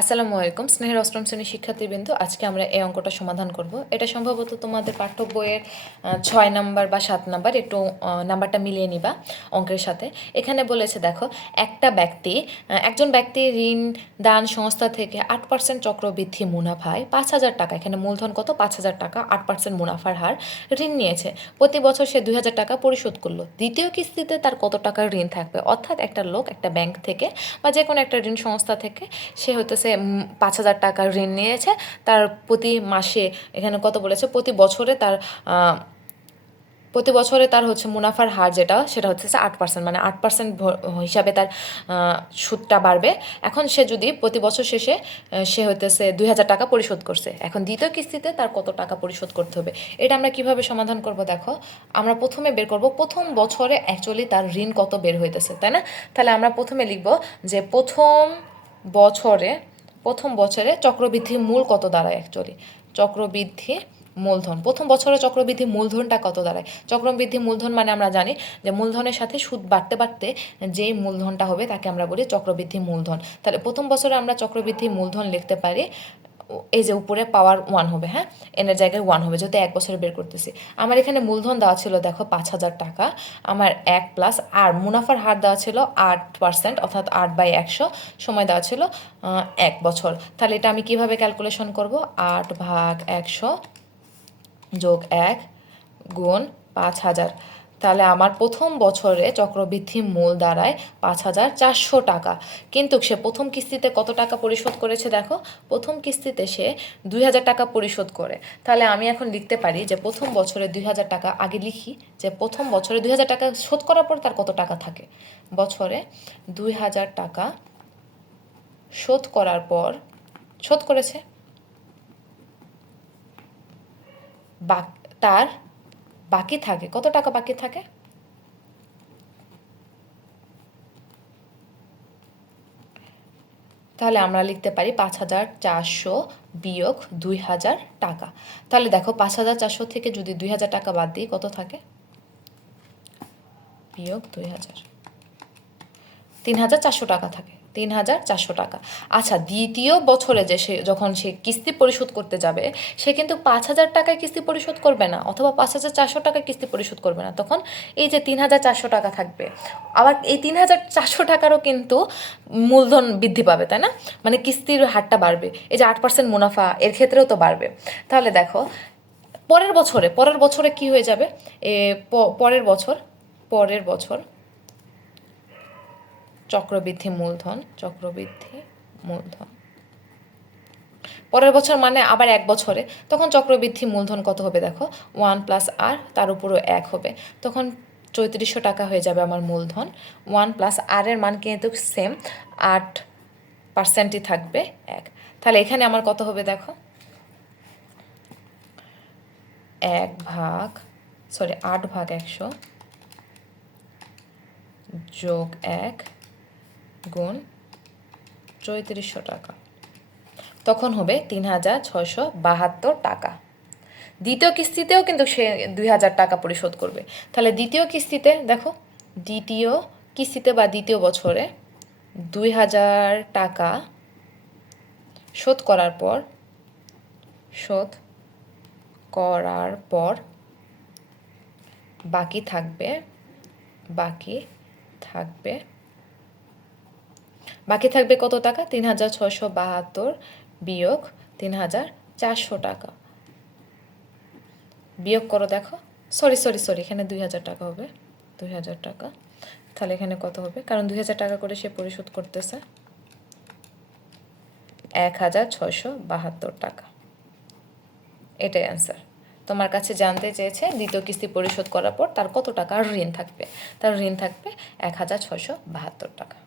আসসালামু আলাইকুম স্নেহের অষ্টম শ্রেণীর শিক্ষার্থীবৃন্দ, আজকে আমরা এই অঙ্কটা সমাধান করব। এটা সম্ভবত তোমাদের পাঠ্য বইয়ের 6 নাম্বার বা 7 নাম্বার, একটু নাম্বারটা মিলিয়ে নিবা অঙ্কের সাথে। এখানে বলেছে দেখো, একজন ব্যক্তি ঋণ দান সংস্থা থেকে 8% চক্রবৃদ্ধি মুনাফায় 5,000 টাকা, এখানে মূলধন কত 5,000 টাকা, 8% মুনাফার হার ঋণ নিয়েছে। প্রতি বছর সে 2,000 টাকা পরিশোধ করলো। দ্বিতীয় কিস্তিতে তার কত টাকার ঋণ থাকবে? অর্থাৎ একটা লোক একটা ব্যাংক থেকে বা যে কোনো একটা ঋণ সংস্থা থেকে সে হতেছে 5,000 টাকার ঋণ নিয়েছে। তার প্রতি মাসে এখানে কত বলেছে, প্রতি বছরে তার হচ্ছে মুনাফার হার যেটা সেটা হচ্ছে 8%, মানে 8% হিসাবে তার সুদটা বাড়বে। এখন সে যদি প্রতি বছর শেষে সে হইতেছে 2,000 টাকা পরিশোধ করছে, এখন দ্বিতীয় কিস্তিতে তার কত টাকা পরিশোধ করতে হবে? এটা আমরা কিভাবে সমাধান করব? দেখো, আমরা প্রথমে বের করব প্রথম বছরে অ্যাকচুয়ালি তার ঋণ কত বের হইতেছে, তাই না? তাহলে আমরা প্রথমে লিখব যে প্রথম বছরে চক্রবৃদ্ধি মূল কত দাঁড়ায়। অ্যাকচুয়ালি চক্রবৃদ্ধি মূলধন, প্রথম বছরে চক্রবৃদ্ধি মূলধনটা কত দাঁড়ায়? চক্রবৃদ্ধি মূলধন মানে আমরা জানি যে মূলধনের সাথে সুদ বাড়তে বাড়তে যেই মূলধনটা হবে তাকে আমরা বলি চক্রবৃদ্ধি মূলধন। তাহলে প্রথম বছরে আমরা চক্রবৃদ্ধি মূলধন লিখতে পারি, এই যে উপরে পাওয়ার 1 হবে, হ্যাঁ, এনের জায়গায় 1 হবে, যেহেতু 1 বছরে বের করতেছি। আমার এখানে মূলধন দেওয়া ছিল দেখো 5,000 টাকা, আমার 1 প্লাস আর মুনাফার হার দেওয়া ছিল 8%, অর্থাৎ 8/100, সময় দেওয়া ছিল 1 বছর। তাহলে এটা আমি কিভাবে ক্যালকুলেশন করব? 8/100 যোগ 1 গুণ 5,000। তাহলে আমার প্রথম বছরে চক্রবৃদ্ধি মূল দাঁড়ায় 5,400 টাকা। কিন্তু সে প্রথম কিস্তিতে কত টাকা পরিশোধ করেছে? দেখো, প্রথম কিস্তিতে সে 2,000 টাকা পরিশোধ করে। তাহলে আমি এখন লিখতে পারি যে প্রথম বছরে 2,000 টাকা, আগে লিখি যে প্রথম বছরে 2,000 টাকা শোধ করার পর তার কত টাকা থাকে। বছরে 2,000 টাকা শোধ করার পর, শোধ করেছে, তার বাকি থাকে কত টাকা? বাকি থাকে তাহলে আমরা লিখতে পারি 5,400 বিয়োগ 2,000 টাকা। তাহলে দেখো 5,400 থেকে যদি 2,000 টাকা বাদ দিই কত থাকে? বিয়োগ 2,000, 3,400 টাকা থাকে, 3,400 টাকা। আচ্ছা, দ্বিতীয় বছরে যখন সে কিস্তি পরিশোধ করতে যাবে, সে কিন্তু 5,000 টাকায় কিস্তি পরিশোধ করবে না, অথবা 5,400 টাকায় কিস্তি পরিশোধ করবে না, তখন এই যে 3,400 টাকা থাকবে। আবার এই 3,400 টাকারও কিন্তু মূলধন বৃদ্ধি পাবে, তাই না? মানে কিস্তির হারটা বাড়বে, এই যে 8% মুনাফা এর ক্ষেত্রেও তো বাড়বে। তাহলে দেখো পরের বছরে কি হয়ে যাবে? পরের বছর চক্রবৃদ্ধি মূলধন পরের বছর মানে আবার 1 বছরে, তখন চক্রবৃদ্ধি মূলধন কত হবে? দেখো, 1 প্লাস আর তার উপরও 1 হবে, তখন 3,400 টাকা হয়ে যাবে আমার মূলধন। 1 প্লাস আর এর মান কিন্তু সেম, 8%ই থাকবে 1। তাহলে এখানে আমার কত হবে? দেখো, 8/100 যোগ 1 গুণ 3,400 টাকা, তখন হবে 3,672 টাকা। দ্বিতীয় কিস্তিতেও কিন্তু সে 2,000 টাকা পরিশোধ করবে। তাহলে দ্বিতীয় কিস্তিতে দেখো, দ্বিতীয় বছরে 2,000 টাকা শোধ করার পর বাকি থাকবে কত টাকা? 3,672 বিয়োগ 3,400 টাকা। বিয়োগ করো, দেখো, সরি, এখানে 2,000 টাকা হবে, 2,000 টাকা। তাহলে এখানে কত হবে? কারণ 2,000 টাকা করে সে পরিশোধ করতেছে, 1,672 টাকা। এটাই অ্যান্সার। তোমার কাছে জানতে চেয়েছে দ্বিতীয় কিস্তি পরিশোধ করার পর তার কত টাকা ঋণ থাকবে। তার ঋণ থাকবে 1,672 টাকা।